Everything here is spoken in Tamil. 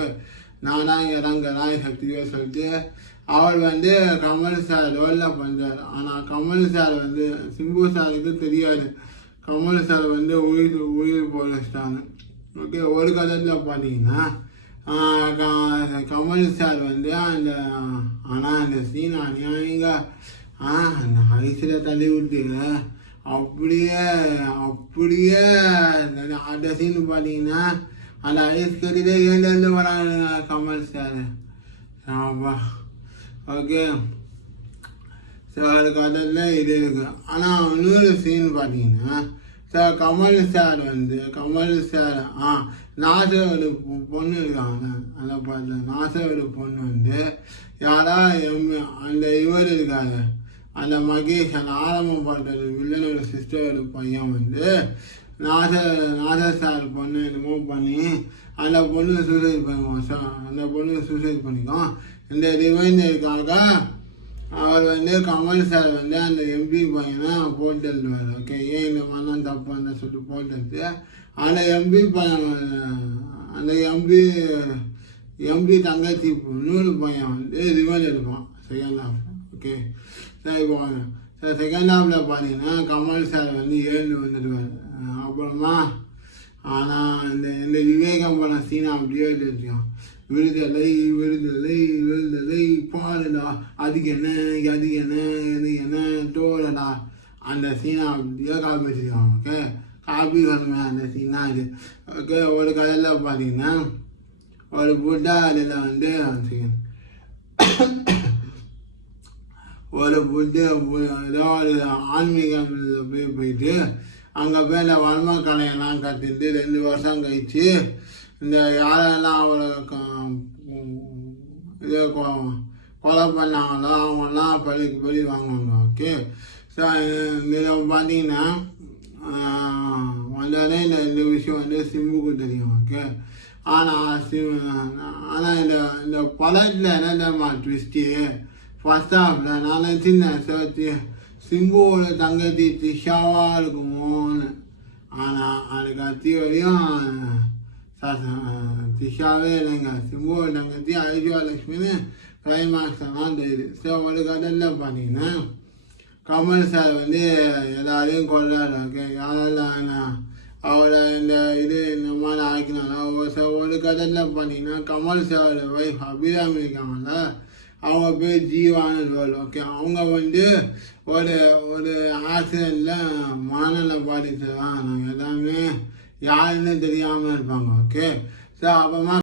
ஓகே. நான் இறங்குறேன் சக்தியோ சொல்லிட்டு அவர் வந்து கமல் சார் ரோலில் பண்ணுறாரு. ஆனால் கமல் சார் வந்து சிம்பு சாருக்கு தெரியாது கமல் சார் வந்து உயிர் போலஸ்டாங்க. ஓகே. ஒரு கதையில் பார்த்தீங்கன்னா கமல் சார் வந்து அந்த சீன் அநியாயங்க அந்த ஐஸில் தள்ளி விட்டுங்க அப்படியே அந்த சீன் பார்த்தீங்கன்னா அந்த ஐஸ் கட்டிலே ஏழுலேருந்து வராங்க கமல் சார். ஆப்பா. ஓகே. ஸோ அதுக்கு அதில் இது இருக்குது. ஆனால் இன்னொரு சீன் பார்த்தீங்கன்னா சார் கமல் சார் நாசரோட பொண்ணு இருக்காங்க. அதை பார்த்து நாசரோட பொண்ணு வந்து யாரா அந்த இவர் இருக்காங்க அந்த மகேஷ் அந்த ஆரம்பம் பார்த்தது வில்லனோட சிஸ்டரோட பையன் வந்து நாசர் சார் பொண்ணு என்னமோ பண்ணி அந்த பொண்ணு சூசைட் பண்ணிக்கும். இந்த ரிவைண்டருக்காக அவர் வந்து கமல் சார் வந்து அந்த எம்பி பையனை போட்டு எழுதுவார். ஓகே. ஏன் இந்த மாதிரிலாம் தப்பான்னு சொல்லிட்டு போட்டு எடுத்து அந்த எம்பி தங்கச்சி இன்னொரு பையன் வந்து ரிவெஞ்ச் எடுப்பான் செகண்ட் ஹாஃப். ஓகே. சரி போவாங்க. சார் செகண்ட் ஹாஃபில் பார்த்தீங்கன்னா கமல் சார் வந்து வந்துடுவார். அப்புறமா ஆனால் இந்த விவேகம் பண்ண சீனை அப்படியே எடுத்துருக்கான். விடுதலை பாருடா அதுக்கு என்ன தோலடா அந்த சீனை அப்படியே காப்பி வச்சுருக்காங்க. ஓகே. காப்பி பண்ணுமே அந்த சீனா இது. ஓகே. ஒரு கதையில் பார்த்தீங்கன்னா ஒரு புட்டா அதில் வந்து ஒரு ஏதாவது ஆன்மீகத்தில் போயிட்டு அங்கே போய் இந்த வர்ம கலையெல்லாம் கற்றுட்டு 2 வருஷம் கழிச்சு இந்த யாரெல்லாம் அவரை இதை கொலை பண்ணாங்களோ அவங்கெல்லாம் பழி வாங்குவாங்க. ஓகே. ஸோ இதில் பார்த்தீங்கன்னா வந்தாலே இந்த விஷயம் வந்து சிம்புக்கு தெரியும். ஓகே. ஆனால் இந்த படத்தில் என்னமா ட்விஸ்ட்டு ஃபர்ஸ்ட் ஹாஃபில் நான் சின்ன சிம்புவோட தங்கச்சி திஷாவாக இருக்குமோன்னு. ஆனால் அதுக்கு அத்தி வரையும் திஷாவே இல்லைங்க. சிம்புவோட தங்கச்சி ஐஸ்வர்யா லக்ஷ்மின்னு கிளைமேக்ஸ் எல்லாம் தெரியுது. ஸோ ஒரு கதையில் பார்த்தீங்கன்னா கமல் சார் வந்து எல்லாரையும் கொள்ளாரு. ஓகே. யாரெல்லாம் அவரை இந்த மாதிரி ஆக்கினாலும் ஒரு கதையில் பார்த்தீங்கன்னா கமல் சார் ஒய்ஃப் அபிராமி இருக்காங்கல்ல அவங்க பேர் ஜீவானு ரோல். ஓகே. அவங்க வந்து ஒரு ஆக்சிடெண்ட்டில் மனநல பாதிச்சிருவாங்க. எல்லாமே யாருன்னு தெரியாமல் இருப்பாங்க. ஓகே. ஸோ அப்புறமா